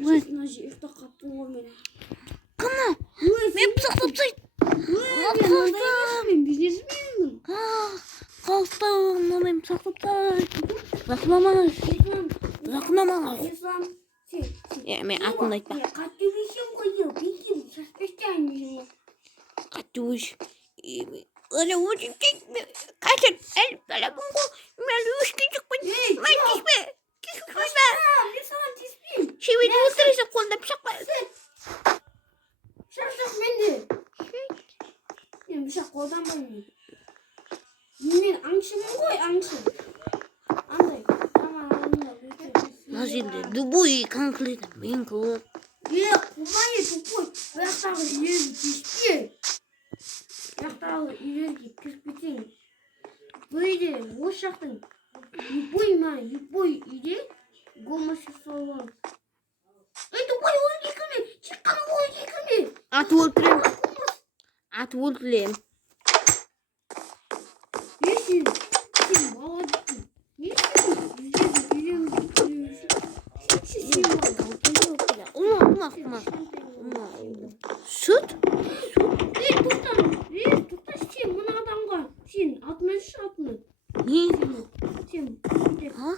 Ой. Мына жерде қаптың ғой мен. Қана. Мен пысықтап тастайды. Мен бизнесменмін. Қалыстау, мен пысықтап тастайды. Жақынамаңыз. Ислам, сен. Мен атымды айтпа. Қатты бейсем ғой, бейсем. Шашпаштайын. Қатты өш. Öyle vurayım çekme. Kaçın. El telefon ko. Ben üç küçük ben. Ben düşme. Küçük ben. Ne sana tispin? Şimdi oturursa kolda bıçak var. Şarjak bende. Yani bıçak koldan bende. Yine angşımın koy angşım. Anday. Tamam anında. Nasıl? Bu iyi kanklıydı. Ben kılıp. Ya kumaya tukoy. Ayaktağı ileri tispin. Ayaktağı ileri kirpitin. Böyle boş yaktın. Yuboy ileri. Гомосексуал. Это мой уликами. Чекану уликами. At вултрем. Если молодец. Süt? Тоқта сен мына адамға сен атмашы атны. Ne? Сен Ha?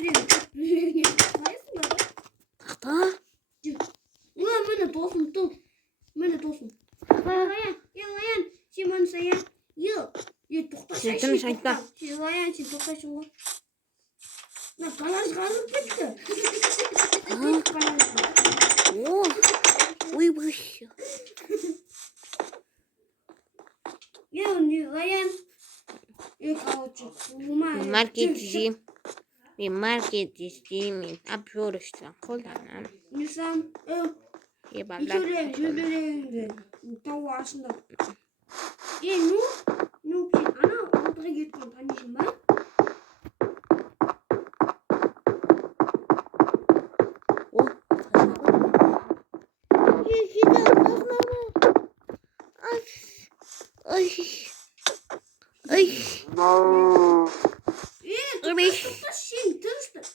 мен досым не қайсың ба? Тақта? Міне досым тұр. Міне досым. Оян, сен мені саян. Тоқташы. Сен тыныш айтпа. Оян, сен тоқтайсың ғой. Гаражға алып кетті. О, выбросил. Оян. Короче, Маркетчи. Мен маркет істеймін. Обжорыштан қолданам. Не сам. Жөбелеріңді тау ашында. Ну, сен ана алтыға кеткен танисың ба? Сен тыныштық.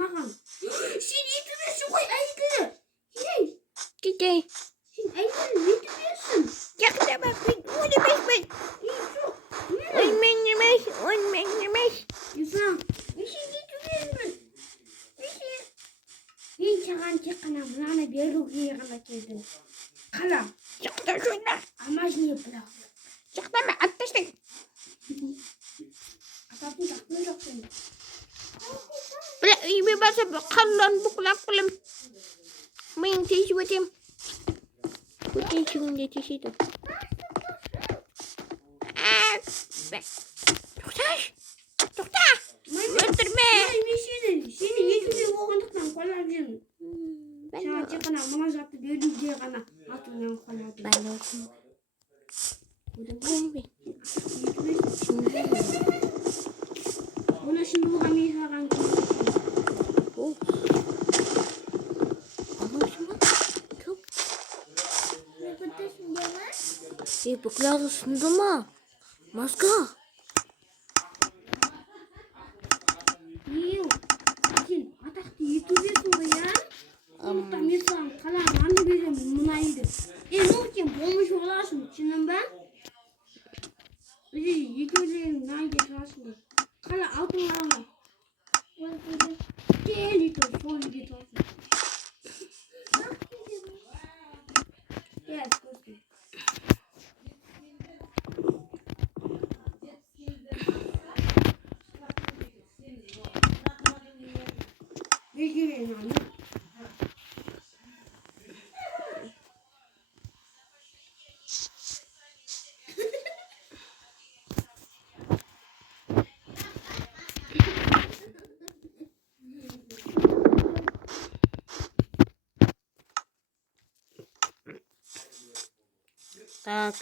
Маған. Сен етімесің ғой әйгілі. Кетей. Сен әйгілі етімесің. Жақында бақ, мен мен емес. Ислам, сен етімесің. Мен саған тек қана мынаны беруге ғана келдім. Қала. Жақта жойна. Амаж не бірақ. Жақта ма атташтың. Ататын жақтың жоқсың. Бірақ үйме баса қалан бұқылап қылым. Мен тейсіп өтем. Өтейшігінде тейсейді. Тоқта! Өлтірме! Сені етуге болғандықтан қолап жүрмін. Саған тек қана мына затты беруге ғана атыңнан қоладым. Ben olsun. Ona şimdi bu gamiyi sağan Buklar ısındı mı? Maska. Yok. Sen atakta yetüyorsun bu ya. Ondan mesela kalan anne benim munaydı. Ne olsun bulmuş olasın şimdi ben. Yetülerin naydı karşında. Kala altın alma. Gel son git olsun. Yes, good. Bilgi verin anne. Так,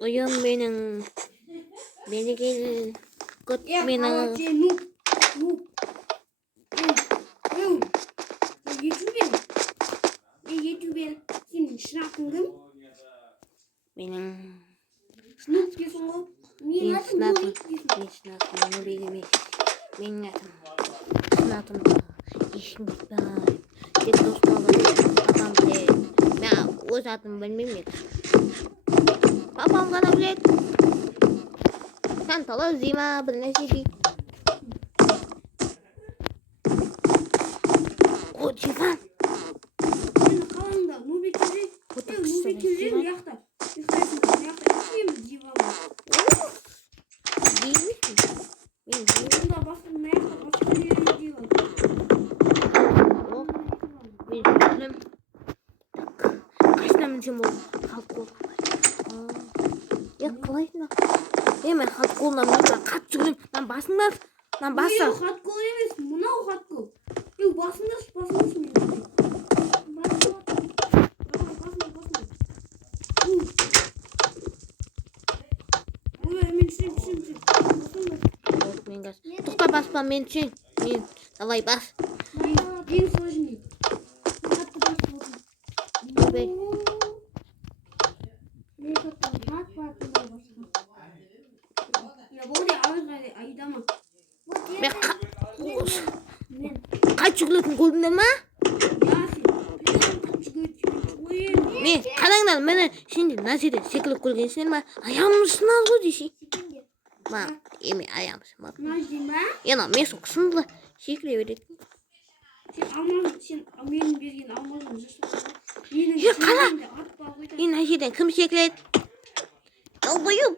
uyum benim. Beni gel. Kut benim. Senin şınaktın. Benim. Snoop diyorsun o. Niye Men atın sınatım. Nuri diyorsun? Men sınatım. Onu bilmez. Benim atım. Sınatım. İşim bitmez. Tek dostum olur. Babam bilir. Ben öz atımı bilmem. Babam bana bilir. Sen tala zima bilmezsin. O civan. Senin kalında Nuri kiri. Bu da Nuri kısa kiri civan. yakta. Yakta. Kim civan? Değil mi? Ben değil. Bunda basın ne yakta? Başka yere civan. O. Ben söylem. Kaç tane cim oldu? Halk kol. Ya kolaydı. Hemen halk koluna ben kaç söylem. Lan basınlar. Lan bassa. Yok hat kol емес. Buna o hat kol. Yok basındır mı? Тоқта баспа мен үшін. Мен давай бас. Ең сложный. Давай. Ya böyle ağır ayıdama. Мен қай жүгілетін көрдіңдер ма? Мен қараңдар мені şimdi Назире секіліп көргенсіңдер ма? Аямысыңдар ғой десе. Ма, еме аямысың ба? Ена мен сол сынды секіле береді. Sen benim bergen almadın. Ya қара. Мен Назирден кім секіледі? Далбайып.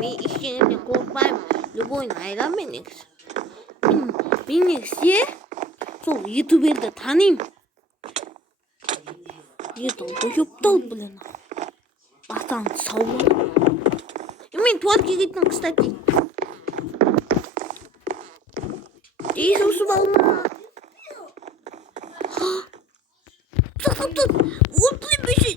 Мен ештеңеден қорықпаймын. Любойын айырамын негізі. Мен негізі сол ютуберді танимын. Далбайыптал, блин. Бастан саулы. Мен туалетке кеттім, кстати. Иисусу балма. Тұр. Он білмеші.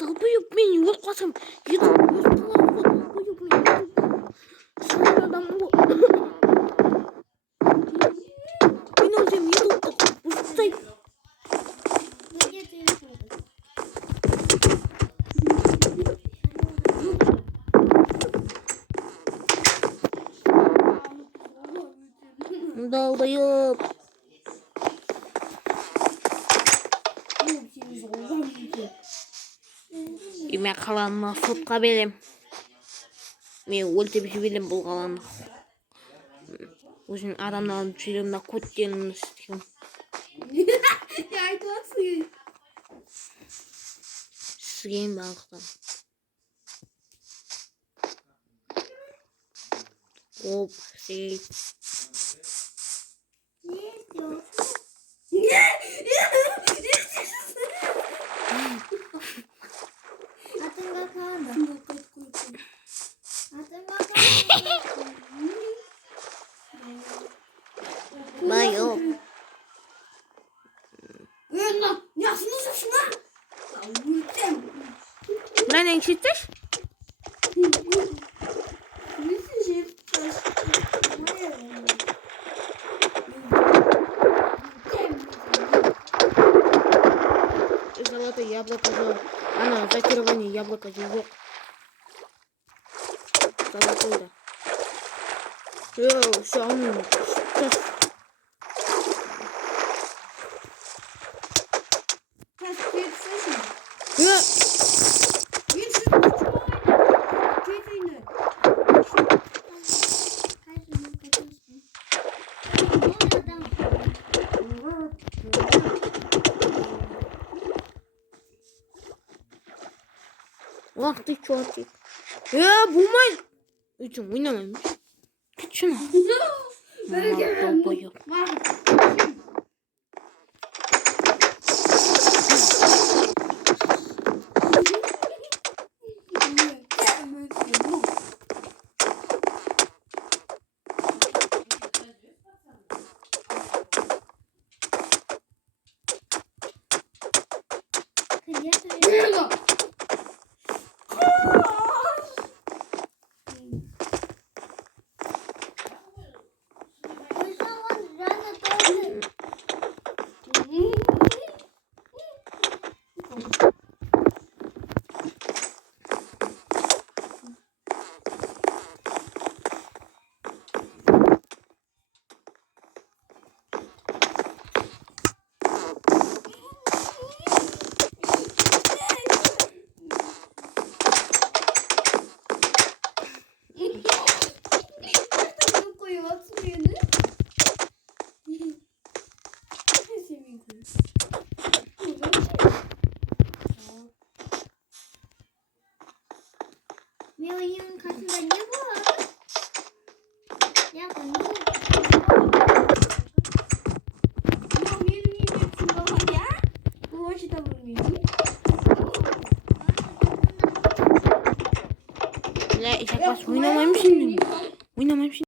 Далбайып мен өліп қалсам, далбайып мен саған адаммын ғой. Мен өлсем ютубты ұстайды. Далбайып. Мен қаланы сотқа берем. Мен өлтіріп жіберем бұл қаланы. Өзің адамнан жүрегімді көттерін істеймін. Ya айтыватсың. Сізген балықтан. Оп, сей. Atınga kaldı. Atınga kaldı. Bayıl. Lan yaşını şuna. Ülkem. Ben eksittir. Nesin şey? Золотое яблоко же. Оно зачарование яблоко же. Золотое, да. Все, сейчас. Kaç kez seçin. Ya. Bir sürü küçük olaydı. Keyfini. Ах ты чертик. Бумай. Üçün oynamaymış. Git şuna. Böyle Dolbayı. var. benim niye hepsini baba ya? Bu başı da vurmuyor. La, oynamayayım şimdi. Oynamayayım şimdi.